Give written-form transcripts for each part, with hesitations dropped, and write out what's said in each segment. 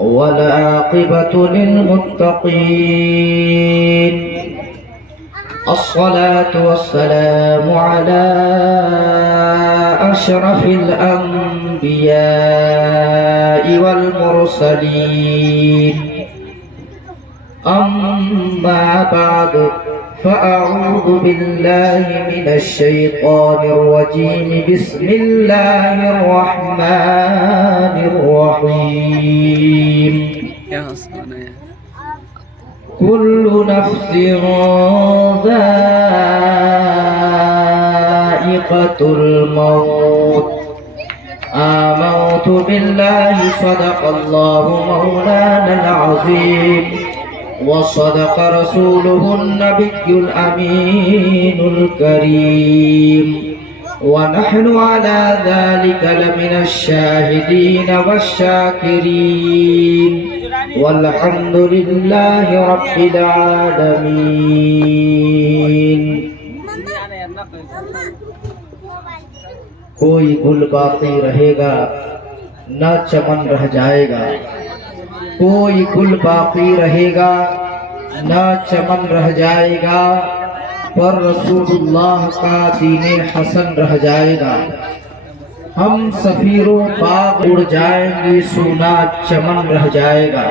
والعاقبة للمتقين. الصلاة والسلام على أشرف الأنبياء والمرسلين. أما بعد، فأعوذ بالله من الشيطان الرجيم. بسم الله الرحمن الرحيم. كل نفس ذائقة الموت. آمنت بالله صدق الله مولانا العظيم، وصدق رسوله النبي الأمين الكريم، ونحن على ذلك لمن الشاهدين والشاكرين، والحمد لله رب العالمين. کوئی گل باقی رہے گا نہ چمن رہ جائے گا. کوئی گل باقی رہے گا نہ چمن رہ جائے گا، پر رسول اللہ کا دین حسن رہ جائے گا. ہم سفیروں باغ اڑ جائیں گے، سونا چمن رہ جائے گا.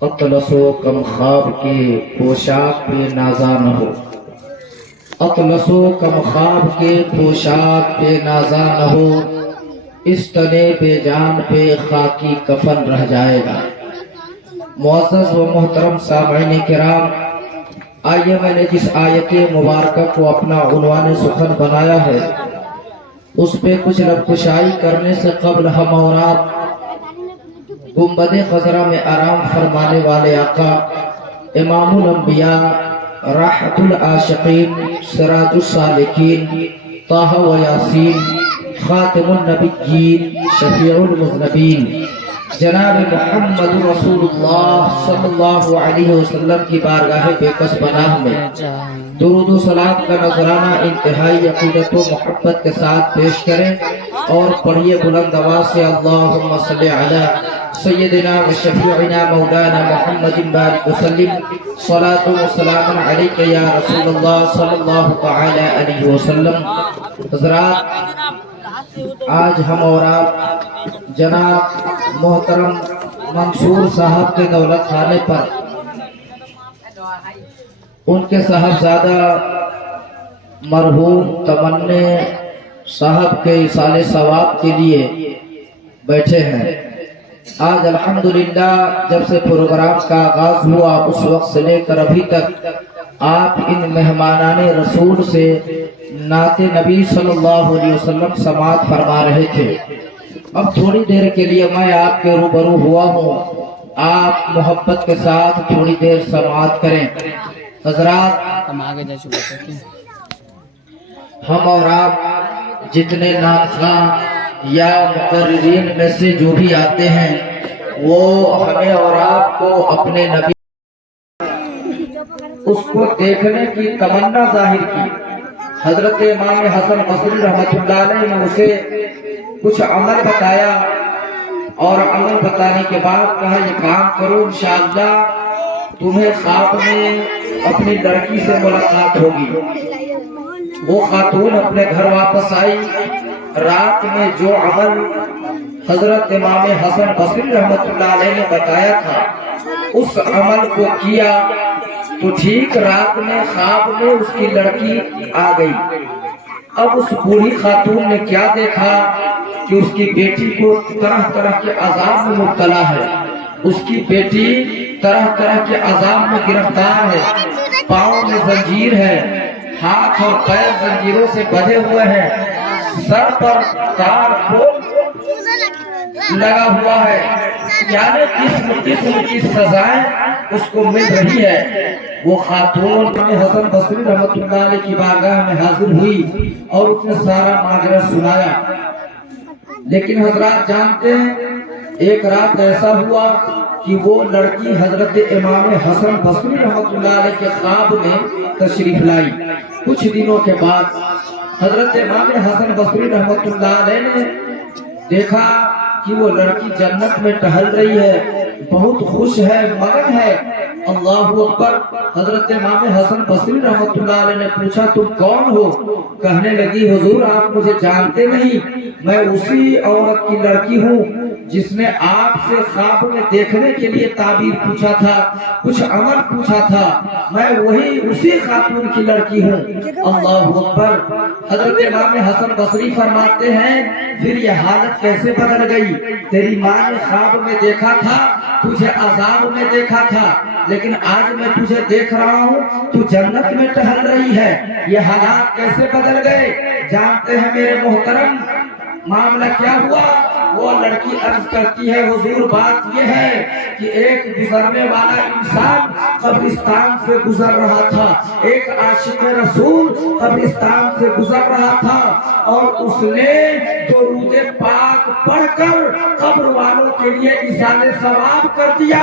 اطلس و کم خواب کے پوشاک پہ نازا نہ ہو. اطلس و کم خواب کے پوشاک پہ نازا نہ ہو، اس تنے بے جان پہ خاکی کفن رہ جائے گا. معزز و محترم سامعین کرام، آئیے میں نے جس آیت مبارکہ کو اپنا عنوان سخن بنایا ہے، اس پہ کچھ ربکشائی کرنے سے قبل ہم اور آپ گنبد خضرا میں آرام فرمانے والے آقا امام الانبیاء، راحت العاشقین، سراج السالکین، طٰہ و یاسین، خاتم النبیین، شفیع المذنبین، جناب محمد رسول اللہ صلی اللہ علیہ وسلم کی بارگاہ بےکس پناہ میں درود و سلام کا نذرانہ انتہائی عقیدت و محبت کے ساتھ پیش کریں اور پڑھیے بلند آواز سے اللہم صلی علی سیدنا و شفیعنا مولانا محمد بارک وسلم. صلاۃ و سلام علیک یا رسول اللہ صلی اللہ تعالی علیہ وسلم. حضرات، آج ہم اور آپ جناب محترم منصور صاحب کے دولت خانے پر ان کے صاحبزادہ مرحوم تمنے صاحب کے ایصال ثواب کے لیے بیٹھے ہیں. آج الحمدللہ جب سے پروگرام کا آغاز ہوا اس وقت سے لے کر ابھی تک آپ ان مہمانان رسول سے نعت نبی صلی اللہ علیہ وسلم سماعت فرما رہے تھے. اب تھوڑی دیر کے لیے میں آپ کے روبرو ہوا ہوں، آپ محبت کے ساتھ تھوڑی دیر سماعت کریں. حضرات، ہم اور آپ جتنے ناخواں یا مقررین میں سے جو بھی آتے ہیں، وہ ہمیں اور آپ کو اپنے نبی اس کو دیکھنے کی تمنا ظاہر کی. حضرت امام حسن بصری رحمۃ اللہ علیہ نے اسے کچھ عمل بتایا، اور عمل بتانے کے بعد کہا یہ کام کرو، انشاءاللہ تمہیں خواب میں اپنی لڑکی سے ملاقات ہوگی. وہ خاتون اپنے گھر واپس آئی. رات میں جو عمل حضرت امام حسن بصری رحمۃ اللہ علیہ نے بتایا تھا اس عمل کو کیا تو ٹھیک رات میں خواب میں اس کی لڑکی آ گئی. اب اس بوڑھی خاتون نے کیا دیکھا کہ اس کی بیٹی کو طرح طرح کے عذاب میں مبتلا ہے. اس کی بیٹی طرح طرح کے عذاب میں گرفتار ہے. پاؤں میں زنجیر ہے، ہاتھ اور پیر زنجیروں سے بندھے ہوئے ہیں، سر پر تار لگا ہوا ہے. یعنی قسم قسم کی سزائیں اس کو مل رہی ہے. وہ خاتون حسن بصری رحمۃ اللہ علیہ کی بارگاہ میں حاضر ہوئی اور اس نے سارا ماجرا سنایا. لیکن حضرات جانتے ہیں ایک رات ایسا ہوا کہ وہ لڑکی حضرت امام حسن بصری رحمۃ اللہ علیہ کے خواب میں تشریف لائی. کچھ دنوں کے بعد حضرت امام حسن بصری رحمۃ اللہ علیہ نے دیکھا کہ وہ لڑکی جنت میں ٹہل رہی ہے، بہت خوش ہے، مگن ہے۔ اللہ اکبر۔ حضرت امام حسن بصری رحمۃ اللہ علیہ نے پوچھا تم کون ہو؟ کہنے لگی حضور آپ مجھے جانتے نہیں، میں اسی عورت کی لڑکی ہوں جس نے آپ سے خواب میں دیکھنے کے لیے تعبیر پوچھا تھا، کچھ عمل پوچھا تھا، میں وہی اسی خاتون کی لڑکی ہوں۔ اللہ اکبر۔ حضرت امام حسن بصری فرماتے ہیں پھر یہ حالت کیسے بدل گئی؟ تیری ماں نے خواب میں دیکھا تھا، تجھے عذاب میں دیکھا تھا، لیکن آج میں تجھے دیکھ رہا ہوں تو جنت میں ٹہل رہی ہے، یہ حالات کیسے بدل گئے؟ جانتے ہیں میرے محترم معاملہ کیا ہوا؟ وہ لڑکی عرض کرتی ہے حضور بات یہ ہے کہ ایک گزرنے والا انسان قبرستان سے گزر رہا تھا، ایک عاشق رسول قبرستان سے گزر رہا تھا اور اس نے درود پاک پڑھ کر قبر والوں کے لیے ایصال ثواب کر دیا،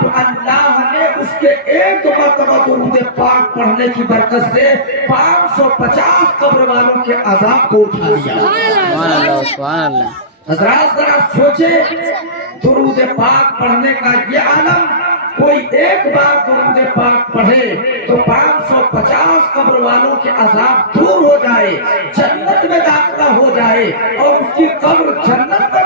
تو اللہ نے اس کے ایک مرتبہ درود پاک پڑھنے کی برکت سے 550 قبر والوں کے عذاب کو اٹھا لیا۔ سبحان اللہ سبحان اللہ۔ حضرات ذرا سوچے، درود پاک پڑھنے کا یہ عالم، کوئی ایک بار درود پاک پڑھے تو 550 قبر والوں کے عذاب دور ہو جائے، جنت میں داخلہ ہو جائے اور اس کی قبر جنت میں